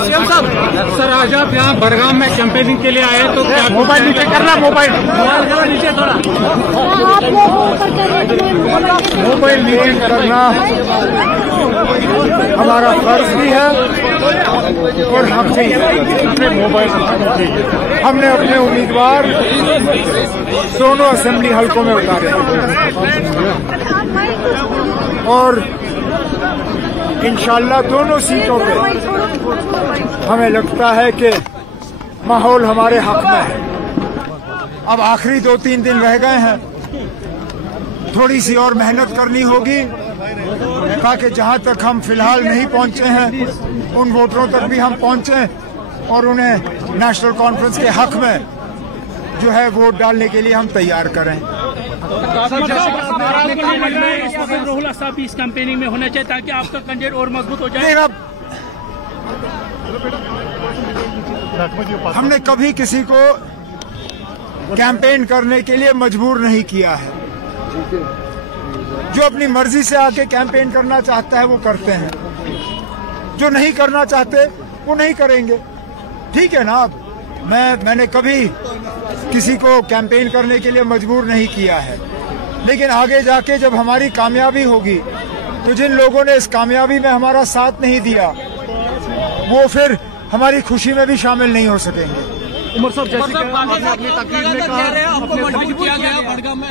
CM साहब, sir आज आप यहाँ बड़गाम में कैंपेनिंग के लिए आए तो क्या मोबाइल नीचे करना, मोबाइल नीचे थोड़ा मोबाइल नीचे करना हमारा फर्ज भी है और हम अपने मोबाइल हमने अपने उम्मीदवार दोनों असेंबली हलकों में उतारे और इंशाल्लाह दोनों सीटों पे हमें लगता है कि माहौल हमारे हक में है। अब आखिरी 2-3 दिन रह गए हैं, थोड़ी सी और मेहनत करनी होगी ताकि जहां तक हम फिलहाल नहीं पहुंचे हैं उन वोटरों तक भी हम पहुंचे और उन्हें नेशनल कॉन्फ्रेंस के हक में जो है वोट डालने के लिए हम तैयार करें। राहुल साहब भी इस कैंपेनिंग में होना चाहिए ताकि आपका कैंडिडेट और मजबूत हो जाए। अब हमने कभी किसी को कैंपेन करने के लिए मजबूर नहीं किया है। जो अपनी मर्जी से आके कैंपेन करना चाहता है वो करते हैं, जो नहीं करना चाहते वो नहीं करेंगे। ठीक है ना। अब मैंने कभी किसी को कैंपेन करने के लिए मजबूर नहीं किया है, लेकिन आगे जाके जब हमारी कामयाबी होगी तो जिन लोगों ने इस कामयाबी में हमारा साथ नहीं दिया वो फिर हमारी खुशी में भी शामिल नहीं हो सकेंगे। उमर साहब, जैसे कि आपने अपनी तकरीर में कहा आपको मजबूर किया गया बड़गाम में,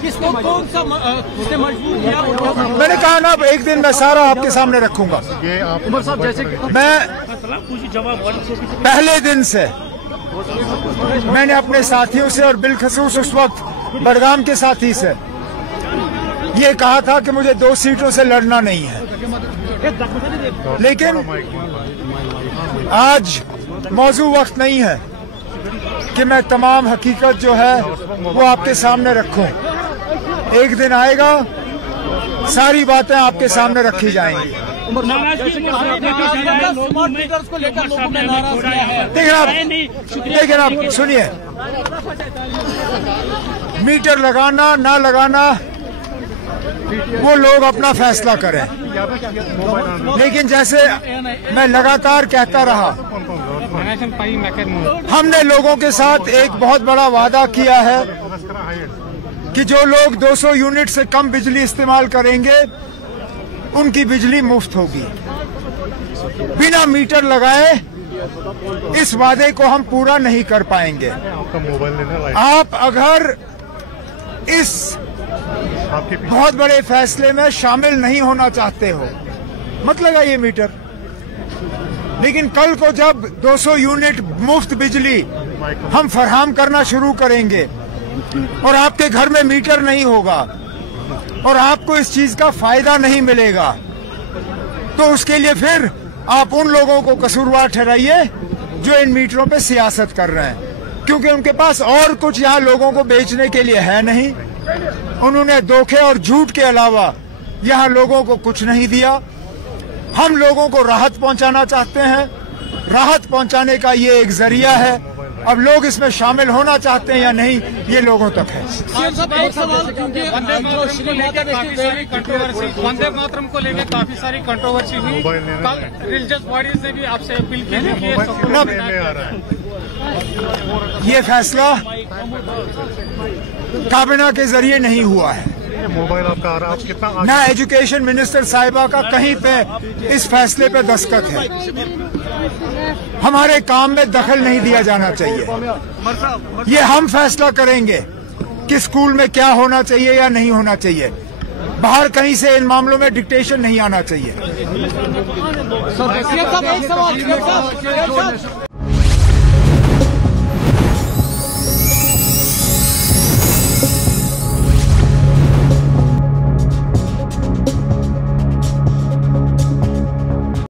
किसको कौन सा मजबूर किया? मैंने कहा ना, एक दिन मैं सारा आपके सामने रखूंगा। उमर साहब, जैसे कि मैं पहले दिन से मैंने अपने साथियों से और बिलखसूस उस वक्त बड़गाम के साथी से ये कहा था कि मुझे 2 सीटों से लड़ना नहीं है, लेकिन आज मौजू वक्त नहीं है कि मैं तमाम हकीकत जो है वो आपके सामने रखूं। एक दिन आएगा सारी बातें आपके सामने रखी जाएंगी। लेकिन आप सुनिए, मीटर लगाना ना लगाना वो लोग अपना फैसला करें, लेकिन जैसे मैं लगातार कहता रहा, हमने लोगों के साथ एक बहुत बड़ा वादा किया है कि जो लोग 200 यूनिट से कम बिजली इस्तेमाल करेंगे उनकी बिजली मुफ्त होगी बिना मीटर लगाए। इस वादे को हम पूरा नहीं कर पाएंगे। आप अगर इस बहुत बड़े फैसले में शामिल नहीं होना चाहते हो मत लगाइए मीटर, लेकिन कल को जब 200 यूनिट मुफ्त बिजली हम फराहम करना शुरू करेंगे और आपके घर में मीटर नहीं होगा और आपको इस चीज का फायदा नहीं मिलेगा, तो उसके लिए फिर आप उन लोगों को कसूरवार ठहराइए जो इन मीटरों पे सियासत कर रहे हैं, क्योंकि उनके पास और कुछ यहाँ लोगों को बेचने के लिए है नहीं। उन्होंने धोखे और झूठ के अलावा यहाँ लोगों को कुछ नहीं दिया। हम लोगों को राहत पहुंचाना चाहते हैं, राहत पहुंचाने का ये एक जरिया है। अब लोग इसमें शामिल होना चाहते हैं या नहीं, ये लोगों तक है। वंदे मातरम को लेकर काफी सारी कंट्रोवर्सी हुई, रिलीजियस बॉडीज ने भी आपसे अपील की है। ये फैसला काबिना के जरिए नहीं हुआ है। मोबाइल आपका आ रहा है, आप कितना ना एजुकेशन मिनिस्टर साहिबा का कहीं पे इस फैसले पे दस्तखत है। हमारे काम में दखल नहीं दिया जाना चाहिए। ये हम फैसला करेंगे कि स्कूल में क्या होना चाहिए या नहीं होना चाहिए। बाहर कहीं से इन मामलों में डिक्टेशन नहीं आना चाहिए।